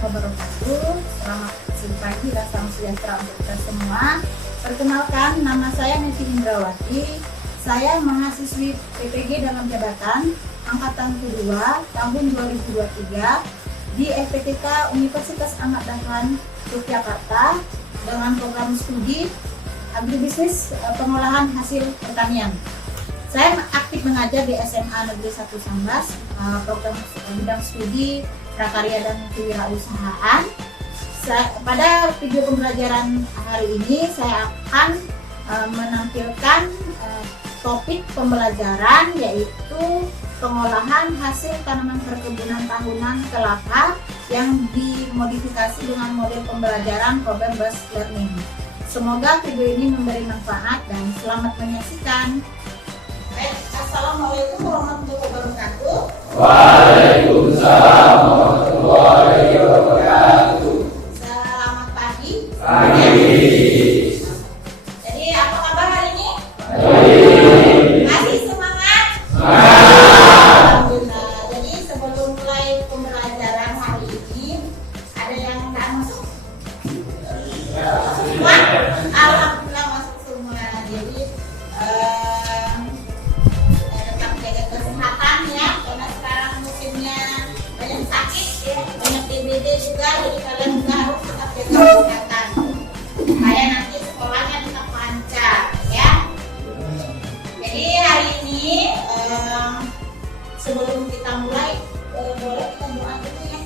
wabarakatuh. Selamat pagi dan salam sejahtera untuk kita semua. Perkenalkan, nama saya Neti Indrawati. Saya mahasiswi PPG dalam jabatan angkatan kedua tahun 2023 di FPTK Universitas Ahmad Dahlan Yogyakarta dengan program studi agribisnis pengolahan hasil pertanian. Saya aktif mengajar di SMA Negeri 1 Sambas, program bidang studi prakarya dan kewirausahaan. Pada video pembelajaran hari ini saya akan menampilkan topik pembelajaran yaitu pengolahan hasil tanaman perkebunan tahunan kelapa yang dimodifikasi dengan model pembelajaran problem based learning. Semoga video ini memberi manfaat dan selamat menyaksikan. Assalamualaikum warahmatullahi wabarakatuh. Waalaikumsalam warahmatullahi wabarakatuh. Selamat pagi. Pagi. Jadi apa kabar hari ini? Baik. Masih semangat? Semangat. Alhamdulillah. Jadi sebelum mulai pembelajaran hari ini, ada yang nggak masuk? Semua? Alhamdulillah masuk semua. Jadi tetap jaga kesehatan ya, karena sekarang musimnya banyak sakit ya, banyak DBD juga, jadi kalian juga harus tetap jaga kesehatan supaya nanti sekolahnya tetap lancar ya. Jadi hari ini sebelum kita mulai boleh kita doa dulu ya.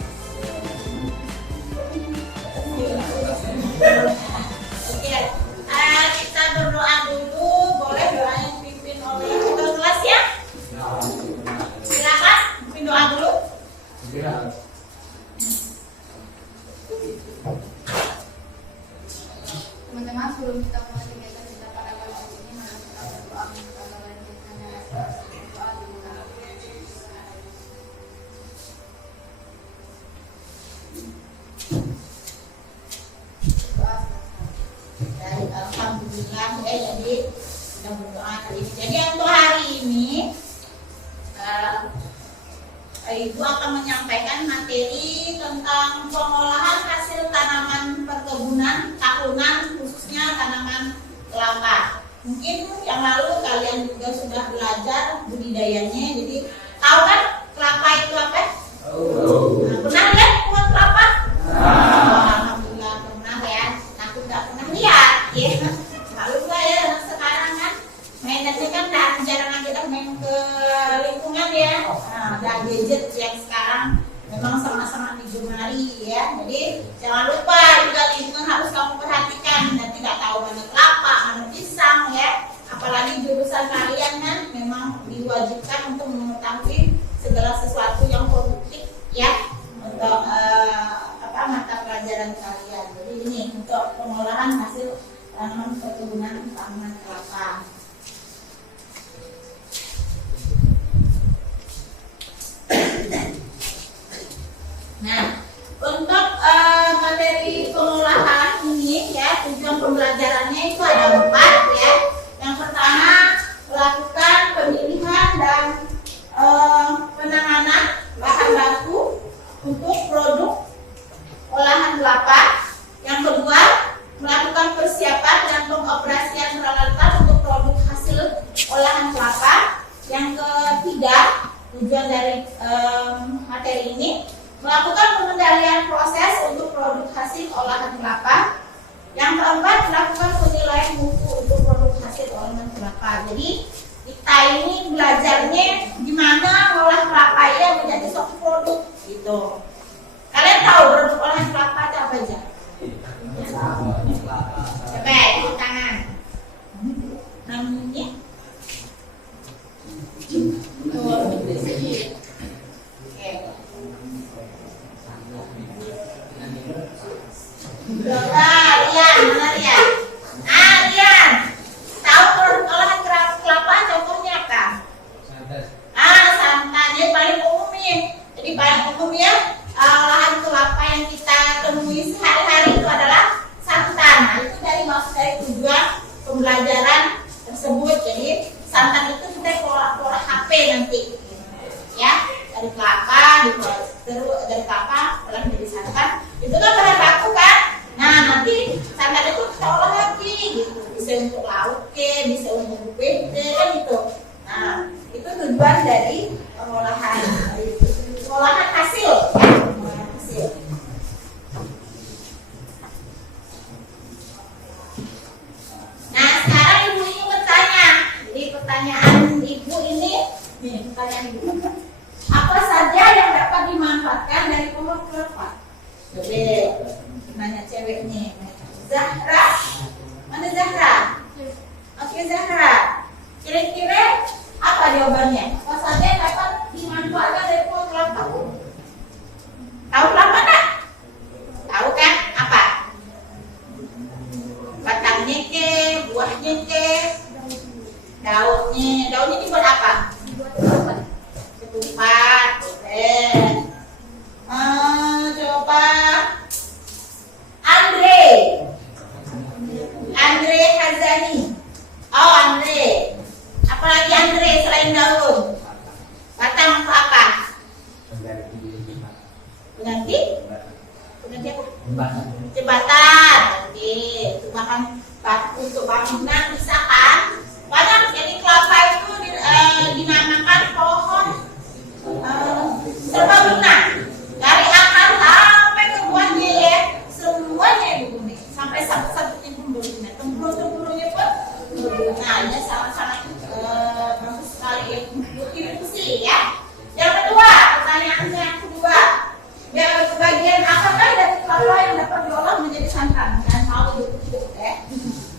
Oke, kita berdoa dulu. Boleh doa yang dipimpin oleh ketua kelas ya? Silakan pimpin doa dulu. Teman-teman, sebelum kita mulai kegiatan kita pada pagi ini, mari kita berdoa minta kelancarannya. Doa dulu. Baik, alhamdulillah ya. Jadi sudah berdoa hari ini. Jadi untuk hari ini Ibu akan menyampaikan materi tentang pengolahan hasil tanaman perkebunan tahunan, khususnya tanaman kelapa. Mungkin yang lalu kalian juga sudah belajar budidayanya. Jadi tahu kan kelapa itu apa? Nah, pernah lihat pohon kelapa? Oh, alhamdulillah pernah ya. Aku nggak pernah lihat ya. Nggak lupa ya, anak sekarang kan mainannya kan jarang aja main ke lingkungan ya. Nah, ada gadget yang sekarang memang sama-sama digemari ya. Jadi jangan lupa juga lingkungan harus kamu perhatikan. Nanti nggak tahu mana kelapa, mana pisang ya. Apalagi jurusan kalian kan memang diwajibkan untuk mengetahui segala sesuatu yang produktif ya untuk mata pelajaran kalian. Jadi ini untuk pengolahan hasil tanaman perkebunan tahunan kelapa. Nah, untuk materi pengolahan ini ya, tujuan pembelajarannya itu ada 4 ya. Yang pertama, melakukan pemilihan dan penanganan bahan baku untuk produk olahan kelapa. Yang kedua, melakukan persiapan dan pengoperasian peralatan untuk produk hasil olahan kelapa. Yang ketiga, tujuan dari materi ini melakukan pengendalian proses untuk produk hasil olahan kelapa. Yang keempat, melakukan penilaian mutu untuk produk hasil olahan kelapa. Jadi kita ini belajarnya gimana ngolah kelapa ya menjadi suatu produk gitu. Kalian tahu produk olahan kelapa itu apa aja? Coba di tangan. Namanya? Rian, mana Rian? Rian, tahu produk olahan kelapa contohnya apa? Santan. Jadi paling umum ya. Jadi paling umum ya, olahan kelapa yang kita temui sehari-hari itu adalah santan. Nah, itu maksud dari tujuan pembelajaran tersebut. Jadi santan itu kita keluar HP nanti, ya dari kelapa, dari kelapa telah menjadi santan. Nanti apa? Jembatan. Oke, itu bahan untuk bangunan bisa kan? Banyak. Jadi kelapa itu dinamakan pohon serbaguna. Dari akar sampai ke buahnya ya, semuanya berguna. Sampai satu-satunya pun berguna. Tempurung-tempurungnya pun berguna. Ya sangat-sangat bagus sekali ya untuk diskusi ya. Yang kedua, pertanyaannya yang kedua, bagian apakah dari kelapa yang dapat diolah menjadi santan dan tahu ya?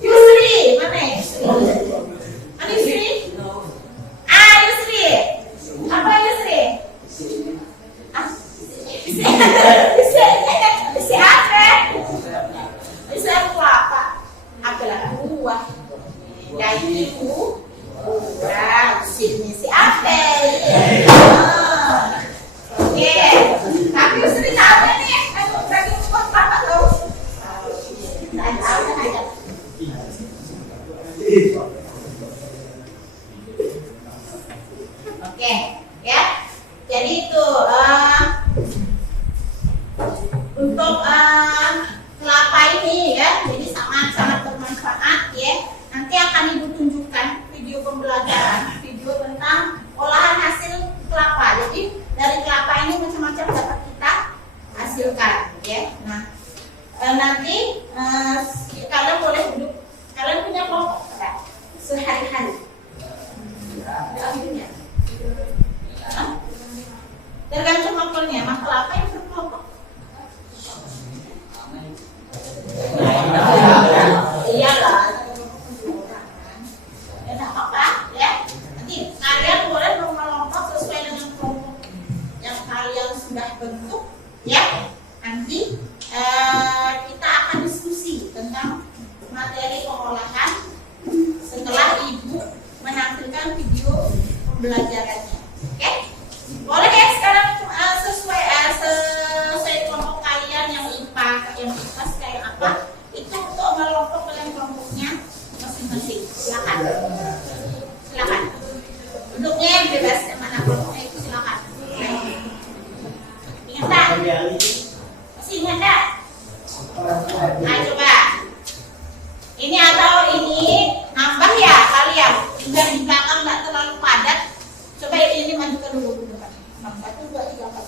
Yusri, mana ya Yusri? Mana Yusri? Yusri. Apa Yusri? Isi apa? Isi kelapa. Apa lah buah? Dari itu. Sini si apa? Oke. Tapi Yusri tahu nih, aku lagi buat apa tahu? Nggak tahu aja. Oke, ya. Jadi itu untuk kelapa ini ya, jadi sangat bermanfaat ya. Nanti akan Ibu tunjukkan video pembelajaran, video tentang olahan hasil kelapa. Jadi dari kelapa ini macam-macam dapat kita hasilkan ya. Nah, nanti kalian boleh duduk. Kalian punya kelompok enggak? Sehari-hari. Ada ambilnya? Tergantung makelnya, makel apa yang berkelompok? Iyalah. Ya tak apa ya. Nanti kalian boleh berkelompok sesuai dengan kelompok yang kalian sudah bentuk ya. Nanti kita akan diskusi tentang materi pengolahan setelah Ibu menampilkan video pembelajarannya. Oke? Boleh ya sekarang sesuai kelompok kalian yang IPA, yang IPAS kayak apa? Itu untuk kelompok kalian kelompoknya masing-masing. Silakan. Silakan. Duduknya yang bebas mana kelompoknya itu silakan. Ingat tak? Masih ingat tak? Nah coba. Ini atau ini nambah ya kalian. Biar di belakang nggak terlalu padat. Coba ini majukan dulu ke depan. 1, 2, 3, 4.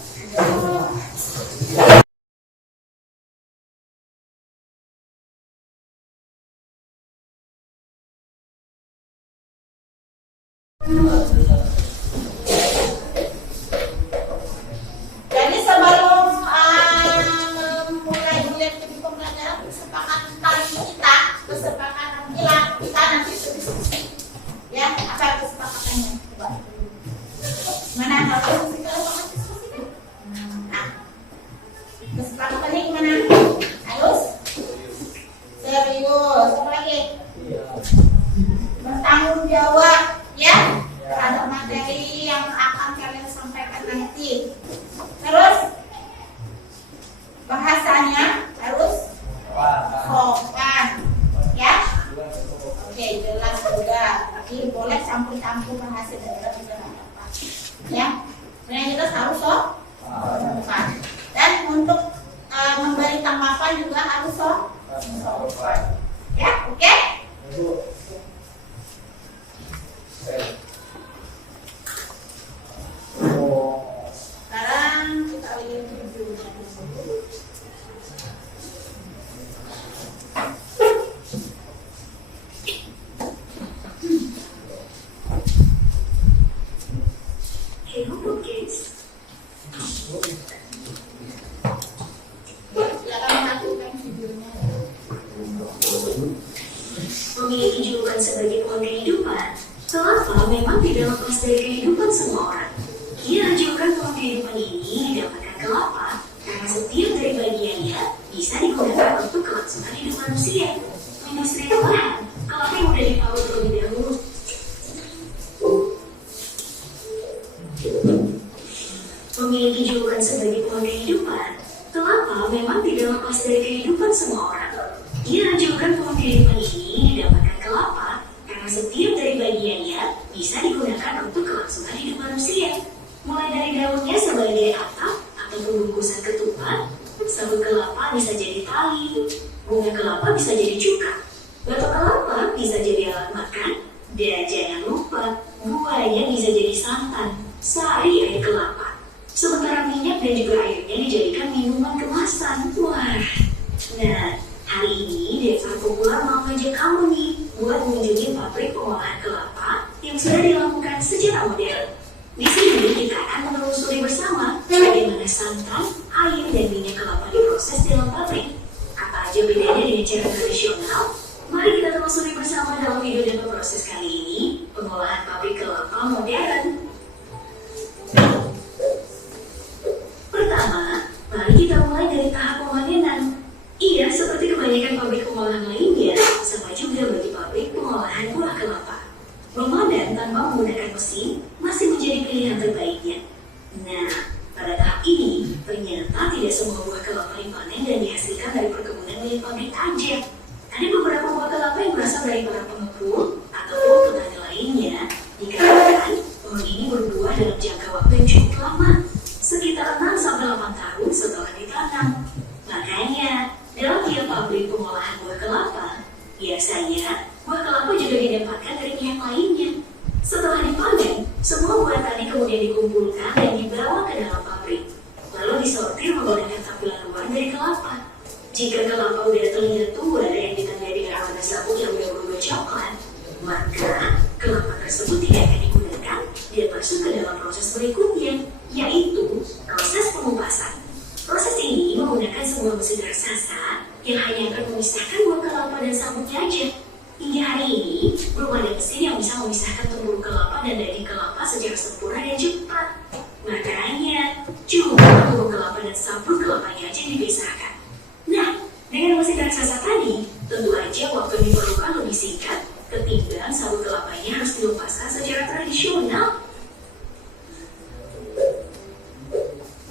Jadi sebelum mulai melihat video pembelajaran, kesepakatan kita nanti berdiskusi ya, apa kesepakatannya coba. Mana kalau diskusikan? Nah, kesepakatannya gimana? Harus serius, apa lagi? Bertanggung jawab ya terhadap materi yang akan kalian sampaikan nanti. Terus bahasanya harus sopan ya. Oke, jelas sudah. Tapi boleh campur-campur bahasa daerah juga nggak apa-apa ya. Sebenarnya kita harus sopan. Dan untuk memberi tanggapan juga harus sopan ya. Oke? Sekarang kita lihat videonya dulu. Memiliki julukan sebagai pohon kehidupan, kelapa memang tidak lepas dari kehidupan semua orang. Ia anjurkan pohon kehidupan ini didapatkan kelapa karena setiap dari bagiannya bisa digunakan untuk kelangsungan hidup manusia. Industri olahan, kelapa yang mudah dipaut terlebih dahulu. Memiliki julukan sebagai pohon kehidupan, kelapa memang tidak lepas dari kehidupan semua orang. Ia anjurkan pohon kehidupan ini didapatkan kelapa karena setiap dari bagiannya bisa digunakan untuk kelangsungan hidup manusia. Mulai dari daunnya sebagai atap atau pembungkusan ketupat, sabut kelapa bisa jadi tali, bunga kelapa bisa jadi cuka, batok kelapa bisa jadi alat makan, dan jangan lupa buahnya bisa jadi santan, sari air kelapa. Sementara minyak dan juga airnya dijadikan minuman kemasan. Wah, nah hari ini Desa Populer mau ngajak kamu nih buat mengunjungi pabrik pengolahan kelapa yang sudah dilakukan secara modern. Di sini kita akan menelusuri bersama bagaimana santan, air, dan minyak kelapa diproses dalam pabrik. Apa aja bedanya dengan cara tradisional? Mari kita telusuri bersama dalam video dan proses kali ini, pengolahan pabrik kelapa modern. Pertama, mari kita mulai dari tahap pemanenan. Iya, seperti kebanyakan pabrik pengolahan lainnya, sama juga bagi pabrik pengolahan buah kelapa. Memanen tanpa menggunakan mesin masih menjadi pilihan terbaiknya. Nah, pada tahap ini, ternyata tidak semua buah kelapa dipanen dan dihasilkan dari perkebunan milik pabrik aja. Ada beberapa buah kelapa yang berasal dari para pengepul ataupun petani lainnya. Dikarenakan pohon ini berbuah dalam jangka waktu yang cukup lama, sekitar 6-8 tahun setelah ditanam. Makanya, dalam tiap pabrik pengolahan buah kelapa, biasanya buah kelapa juga didapatkan dari pihak lainnya. Setelah dipanen, semua buah tadi kemudian dikumpulkan dan dibawa ke dalam pabrik, lalu disortir menggunakan tampilan luar dari kelapa. Jika kelapa udah terlihat tua dan ditandai dengan warna sabuk yang udah berubah coklat, maka kelapa tersebut tidak akan digunakan dan masuk ke dalam proses berikutnya, yaitu proses pengupasan. Proses ini menggunakan sebuah mesin raksasa yang hanya akan memisahkan buah kelapa dan sabuknya aja. Hingga hari ini, belum ada mesin yang bisa memisahkan tumbuk kelapa dan daging kelapa secara sempurna dan cepat. Makanya, cuma tumbuk kelapa dan sabuk kelapanya aja dipisahkan. Nah, dengan mesin raksasa tadi, tentu aja waktu yang diperlukan lebih singkat ketimbang sabuk kelapanya harus dilepaskan secara tradisional.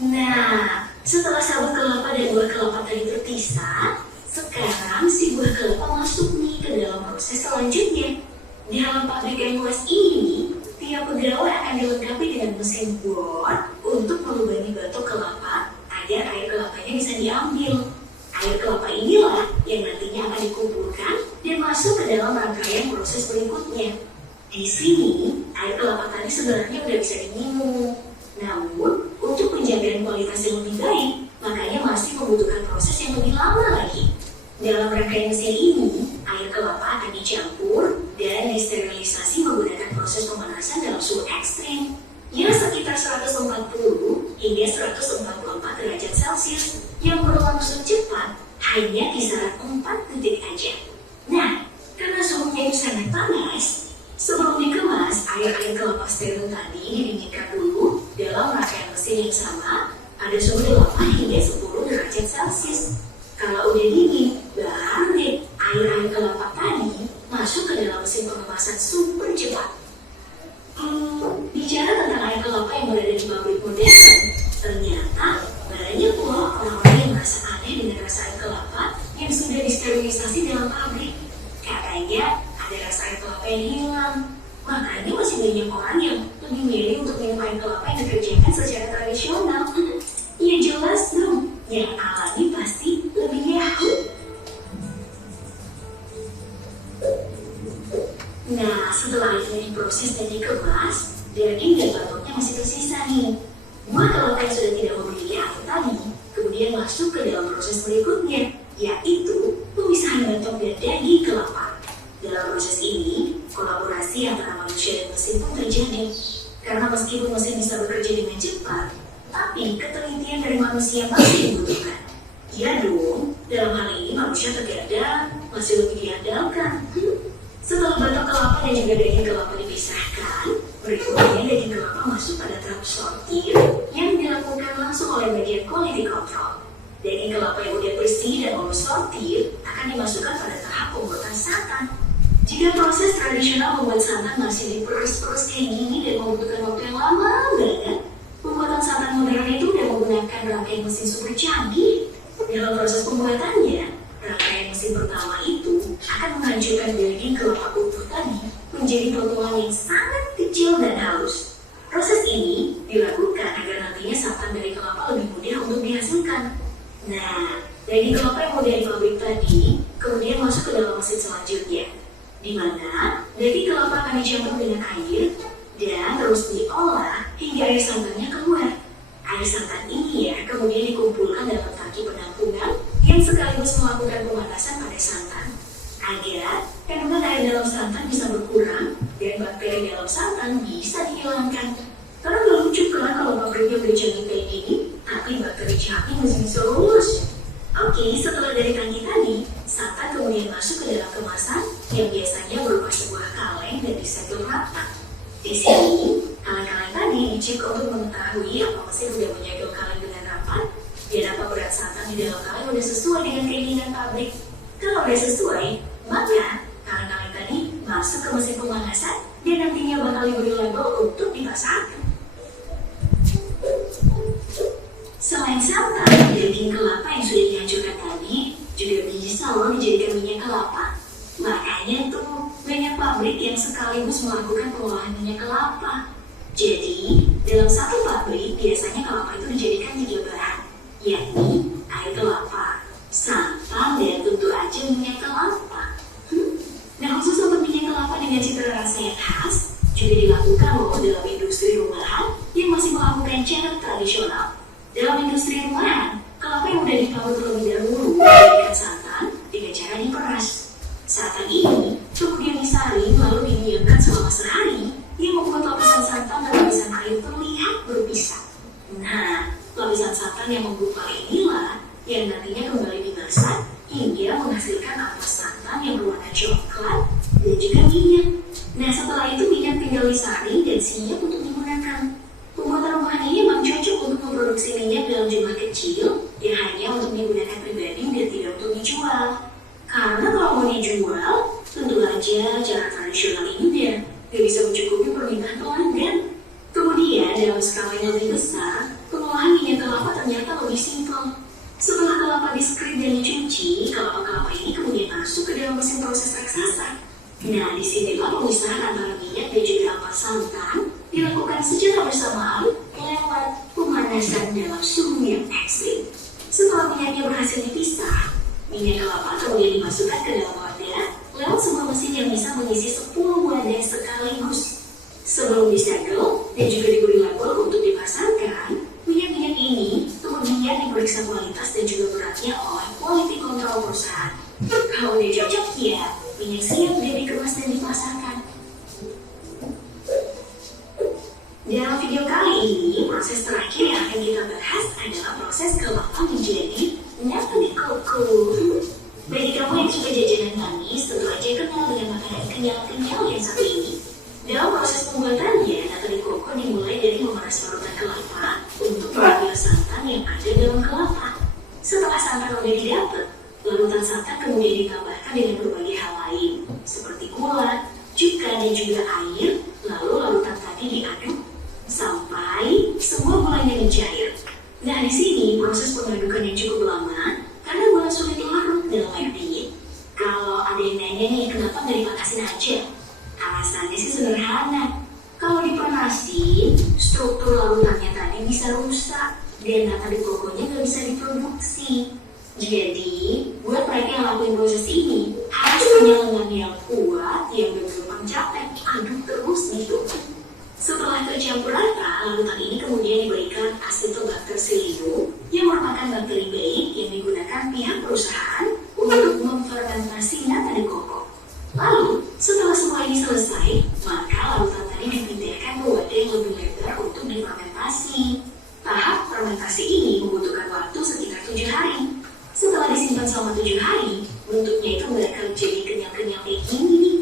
Nah, setelah sabuk kelapa dan buah kelapa tadi terpisah, sekarang si buah kelapa masuk nih ke dalam proses selanjutnya. Di dalam pabrik yang luas ini, tiap pegawai akan dilengkapi dengan mesin bor untuk melubangi batok kelapa agar air kelapanya bisa diambil. Air kelapa inilah yang nantinya akan dikumpulkan dan masuk ke dalam rangkaian proses berikutnya. Di sini, air kelapa tadi sebenarnya udah bisa diminum. Namun, untuk penjagaan kualitas yang lebih baik, makanya masih membutuhkan proses yang lebih lama lagi. Dalam rangkaian mesin ini, air kelapa akan dicampur dan disterilisasi menggunakan proses pemanasan dalam suhu ekstrim, ya sekitar 140 hingga 144 derajat Celcius yang berlangsung cepat hanya kisaran 4 detik aja. Nah, karena suhunya itu sangat panas, sebelum dikemas, air kelapa steril tadi didinginkan dulu dalam rangkaian mesin yang sama pada suhu 8 hingga 10 derajat Celcius. Kalau udah dingin, baru deh air kelapa tadi masuk ke dalam mesin pengemasan super cepat. Bicara tentang air kelapa yang berada di pabrik modern, ternyata banyak loh orang-orang yang merasa aneh dengan rasa air kelapa yang sudah disterilisasi dalam pabrik. Katanya ada rasa air kelapa yang hilang. Makanya masih banyak orang yang lebih milih untuk minum air kelapa yang dikerjakan secara tradisional. Ya jelas dong, yang alami pasti lebih yahoo. Nah, setelah airnya diproses dan dikemas, daging dan batoknya masih tersisa nih. Buah kelapa yang sudah tidak memiliki air tadi kemudian masuk ke dalam proses berikutnya, yaitu pemisahan batok dan daging kelapa. Dalam proses ini, kolaborasi antara manusia dan mesin pun terjadi. Karena meskipun mesin bisa bekerja dengan cepat, tapi ketelitian dari manusia masih dibutuhkan. Ya dong, dalam hal ini manusia terkadang masih lebih diandalkan. Setelah batok kelapa dan juga daging kelapa dipisahkan, berikutnya daging kelapa masuk pada tahap sortir yang dilakukan langsung oleh bagian quality control. Daging kelapa yang udah bersih dan lolos sortir akan dimasukkan pada tahap pembuatan santan. Jika proses tradisional membuat santan masih diperes-peres kayak gini dan membutuhkan waktu yang lama banget, pembuatan santan modern itu udah menggunakan rangkaian mesin super canggih. Dalam proses pembuatannya, rangkaian mesin pertama itu akan menghancurkan daging kelapa utuh tadi menjadi potongan yang sangat kecil dan halus. Proses ini dilakukan agar nantinya santan dari kelapa lebih mudah untuk dihasilkan. Nah, Daging kelapa yang mau dari pabrik tadi kemudian masuk ke dalam mesin selanjutnya, di mana daging kelapa akan dicampur dengan air dan terus diolah hingga air santannya keluar. Air santan ini kemudian dikumpulkan dalam tangki penampungan yang sekaligus melakukan pemanasan pada santan agar kandungan air dalam santan bisa berkurang dan bakteri dalam santan bisa dihilangkan. Karena gak lucu kan kalau pabriknya berjalan kayak gini, tapi bakteri jahatnya masih bisa lolos. Oke, setelah dari tangki tadi, santan kemudian masuk ke dalam kemasan yang biasanya berupa sebuah kaleng dan disegel rata. Di sini, kaleng-kaleng tadi dicek untuk mengetahui apa mesin sudah menyegel kaleng dengan rapat dan apa berat santan di dalam kaleng sudah sesuai dengan keinginan pabrik. Kalau sudah sesuai, maka kaleng-kaleng tadi masuk ke mesin pemanasan dan nantinya bakal diberi label untuk dipasarkan. Selain santan, daging kelapa yang sudah dihancurkan tadi juga bisa loh dijadikan minyak kelapa. Makanya tuh banyak pabrik yang sekaligus melakukan pengolahan minyak kelapa. Jadi, dalam satu pabrik biasanya kelapa itu dijadikan 3 bahan, yakni air kelapa, santan, dan tentu aja minyak kelapa. Nah, khusus untuk minyak kelapa dengan cita rasa yang khas juga dilakukan loh dalam industri rumahan yang masih melakukan cara tradisional. Dalam industri rumahan, kelapa yang sudah diparut terlebih dahulu dijadikan santan dengan cara diperas. Santan ini kemudian disaring lalu didiamkan selama sehari yang membuat lapisan santan dan lapisan air terlihat berpisah. Nah, lapisan santan yang menggumpal inilah yang nantinya kembali dimasak hingga menghasilkan ampas santan yang berwarna coklat dan juga minyak. Nah, setelah itu minyak tinggal disaring dan siap untuk digunakan. Pembuatan rumahan ini memang cocok untuk memproduksi minyak dalam jumlah kecil yang hanya untuk digunakan pribadi dan tidak untuk dijual. Karena kalau mau dijual, tentu saja cara tradisional ini dia tidak bisa mencukupi permintaan pelanggan. Kemudian dalam skala yang lebih besar, pengolahan minyak kelapa ternyata lebih simpel. Setelah kelapa di-scrape dan dicuci, kelapa-kelapa ini kemudian masuk ke dalam mesin proses raksasa. Nah, disinilah pemisahan antara minyak dan juga ampas santan dilakukan secara bersamaan lewat pemanasan dalam suhu yang ekstrim. Setelah minyaknya berhasil dipisah, minyak kelapa kemudian dimasukkan ke dalam wadah lewat sebuah mesin yang bisa mengisi 10 wadah sekaligus. Sebelum disegel dan juga diberi label untuk dipasarkan, minyak-minyak ini kemudian diperiksa kualitas dan juga beratnya oleh quality control perusahaan. Kalau udah cocok ya, minyak siap dan dikemas dan dipasarkan. Dalam video kali ini, proses terakhir yang akan kita bahas adalah proses kelapa menjadi nata de coco. Bagi kamu yang suka jajanan manis, tentu aja kenal dengan makanan kenyal-kenyal yang satu ini. Dalam proses pembuatannya, nata de coco dimulai dari memeras parutan kelapa untuk mengambil santan yang ada dalam kelapa. Setelah santan udah didapat, larutan santan kemudian ditambahkan dengan berbagai hal lain, seperti gula, cuka, dan juga air, lalu larutan tadi diaduk sampai semua gulanya mencair. Nah, di sini proses pengadukan yang cukup lama karena gula sulit larut dalam air dingin. Kalau ada yang nanya nih, kenapa nggak dipanasin aja? Alasannya sih sederhana. Kalau dipanasin, struktur larutannya tadi bisa rusak dan nata de coconya nggak bisa diproduksi. Jadi, buat mereka yang lakuin proses ini harus punya lengan yang kuat yang gampang capek, aduk terus gitu. Setelah tercampur rata, larutan ini kemudian diberikan Acetobacter psyllium yang merupakan bakteri baik yang digunakan pihak perusahaan untuk memfermentasi nata de coco. Lalu, setelah semua ini selesai, maka larutan tadi dipindahkan ke wadah yang lebih lebar untuk difermentasi. Tahap fermentasi ini membutuhkan waktu sekitar 7 hari. Setelah disimpan selama 7 hari, bentuknya itu bakal jadi kenyal-kenyal kayak gini nih.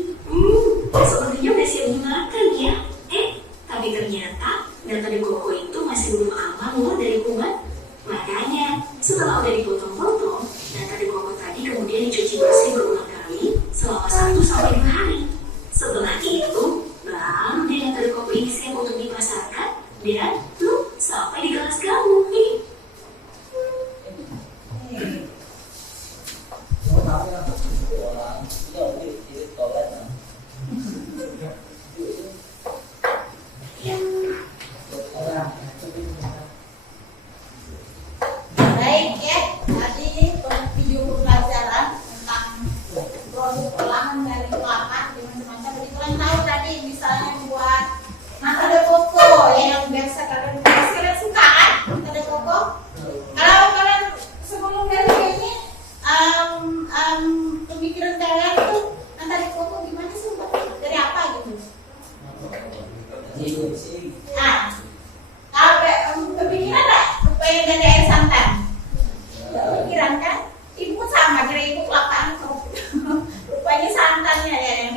Sepertinya udah siap dimakan ya. Tapi ternyata nata de coco itu masih belum aman loh dari kuman. Makanya setelah udah dipotong-potong, nata de coco tadi kemudian dicuci bersih berulang kali selama 1-2 hari. Setelah itu, baru deh nata de coco ini siap untuk dipasarkan dan tuh sampai di gelas kamu nih.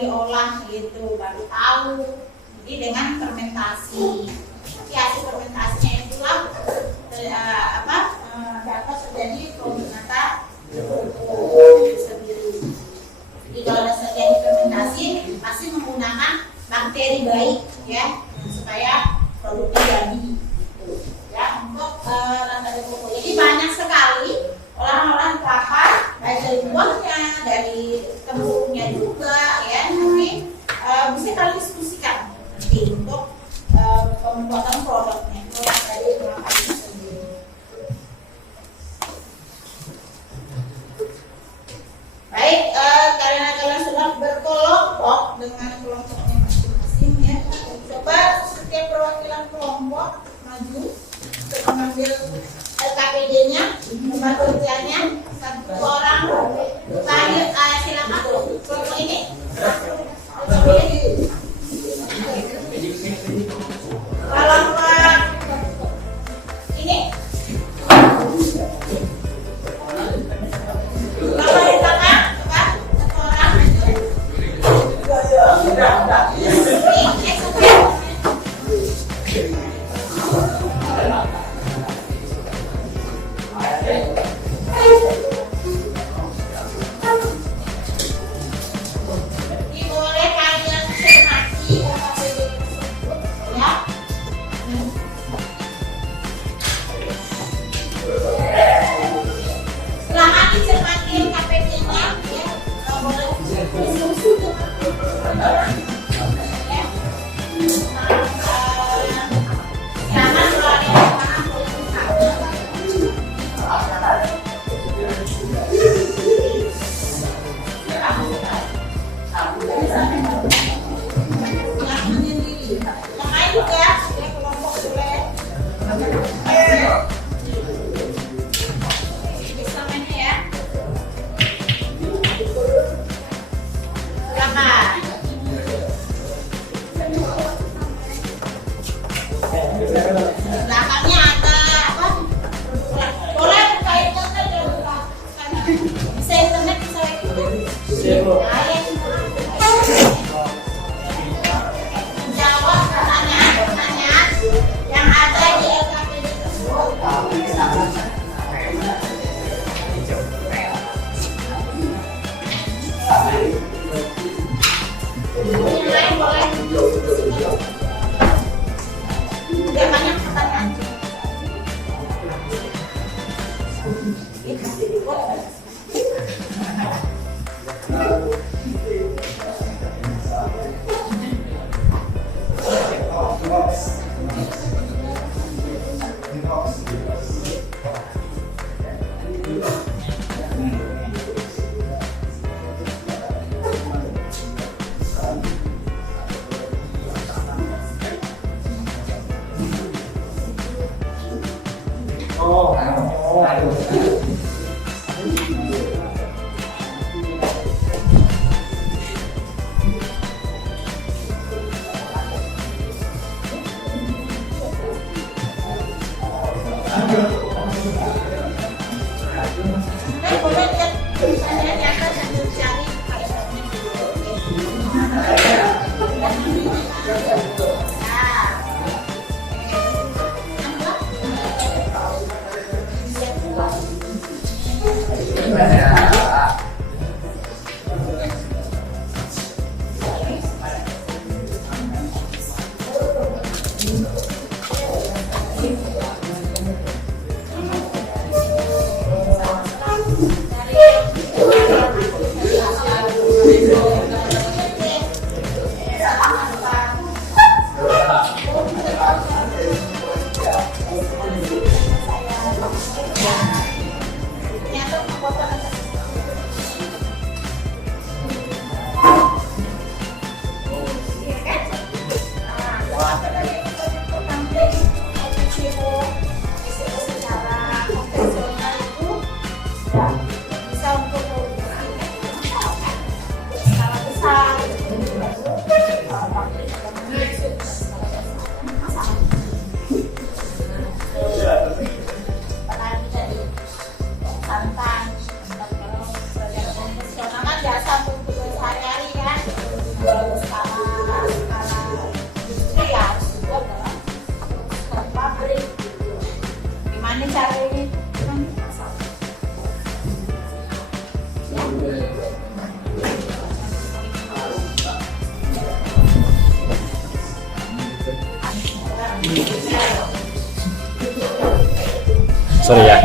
diolah gitu, baru tahu. Jadi dengan fermentasi. Tapi hasil fermentasinya itulah dapat terjadi karbonata sendiri. Jadi kalau ada terjadi fermentasi pasti menggunakan bakteri baik ya supaya produknya jadi ya untuk rasa de coco. Jadi banyak sekali olahan-olahan kelapa baik dari buahnya, dari tempurungnya juga ya. Nanti bisa kalian diskusikan nanti untuk pembuatan produknya produk dari kelapa itu sendiri. Baik, karena kalian sudah berkelompok dengan kelompoknya masing-masing ya, coba setiap perwakilan kelompok maju untuk mengambil LKPD-nya, tempat kerjanya, satu orang. Silakan kelompok ini. Kelompok ini. Kalau di tengah, coba satu orang. Ini boleh kalian cermati LKPD tersebut ya. Silahkan dicermati LKPD-nya ya. Kalau boleh disusu ya. Silahkan kalau ada yang paham boleh yang menyendiri. Yang lain juga ya kelompok boleh. Bisa mainnya ya. Silakan. Belakangnya ada apa? Boleh buka internet ya, buka. Bisa internet bisa itu. Jawab pertanyaan-pertanyaan yang ada di LKPD tersebut. Yang lain boleh. Udah banyak pertanyaan. Boleh lihat tulisannya di atas sambil cari kalimatnya dulu. Dari Sorry ya.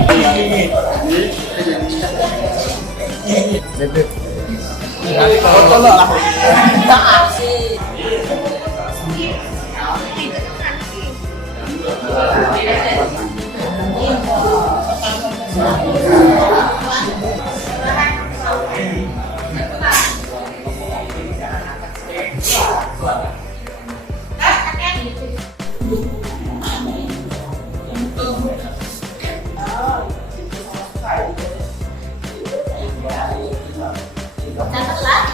Catatlah.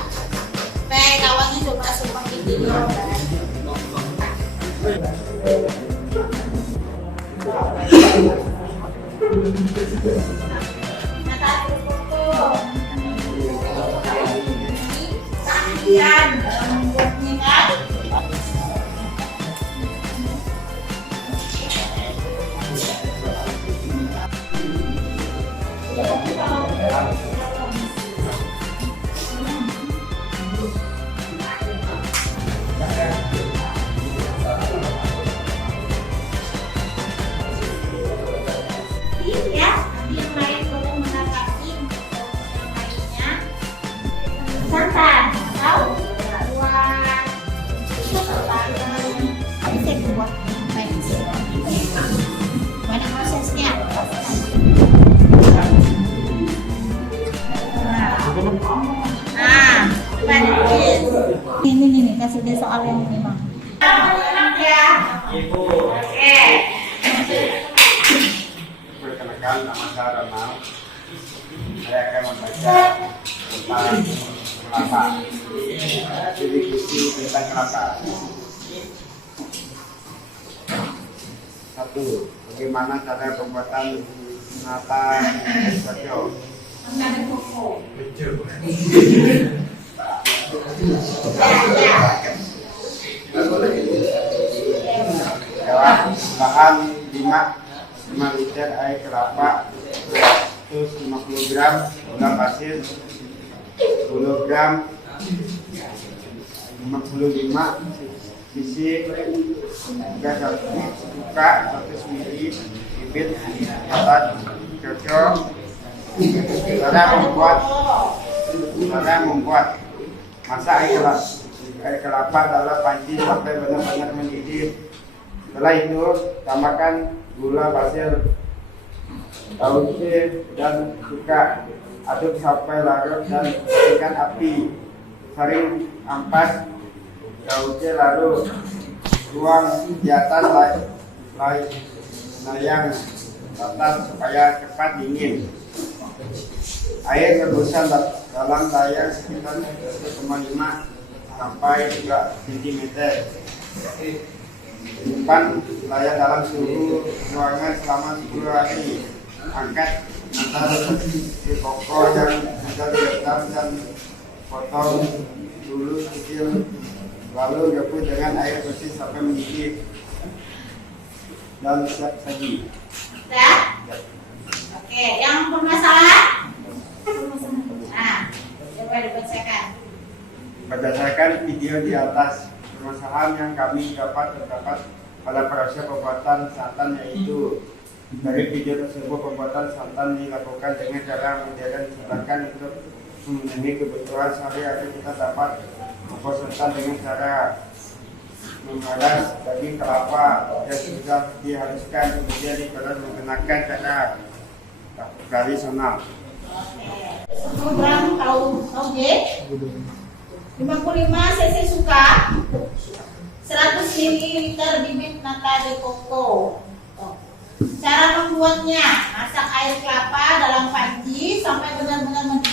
Kawannya coba seperti ini. Kasihan membuatnya kan. Ya, nanti yang lain boleh menanggapi yang lainnya. Santan, tahu? Buat itu saya buat mana prosesnya? Ini kasih dia soal yang memang. Ya. Oke. Perkenalkan, nama saya Ronald. Saya akan membaca tentang kelapa. Diskusi tentang kelapa. 1. Bagaimana cara pembuatan nata cocok? Jawab. Bahan 5 liter air kelapa, 150 gram gula pasir, 10 gram, 55 sisi, 3 cuka, 100 ml, bibit, atas, cocok. Cara membuat masak air kelapa dalam panci sampai benar-benar mendidih. Setelah itu tambahkan gula pasir, tauge dan cuka, aduk sampai larut dan hentikan api. Saring ampas tauge lalu tuang di atas layang atas supaya cepat dingin. Air rebusan dalam layar sekitar 1,5 sampai 2 cm. Simpan layar dalam suhu ruangan selama 10 hari. Angkat nata di pokok yang sudah diretam dan potong dulu kecil, lalu rebus dengan air bersih sampai mendidih dan siap saji. Ya? Oke, yang bermasalah? Nah, coba dibacakan. Berdasarkan video di atas, permasalahan yang kami terdapat pada proses pembuatan santan, yaitu dari video tersebut pembuatan santan dilakukan dengan cara modern, sedangkan untuk memenuhi kebutuhan sehari-hari kita dapat membuat santan dengan cara memeras daging kelapa yang sudah dihaluskan kemudian diperas menggunakan cara tradisional. 10 gram tauge, 55 cc cuka, 100 ml bibit nata de coco. Cara membuatnya: masak air kelapa dalam panci sampai benar-benar mendidih.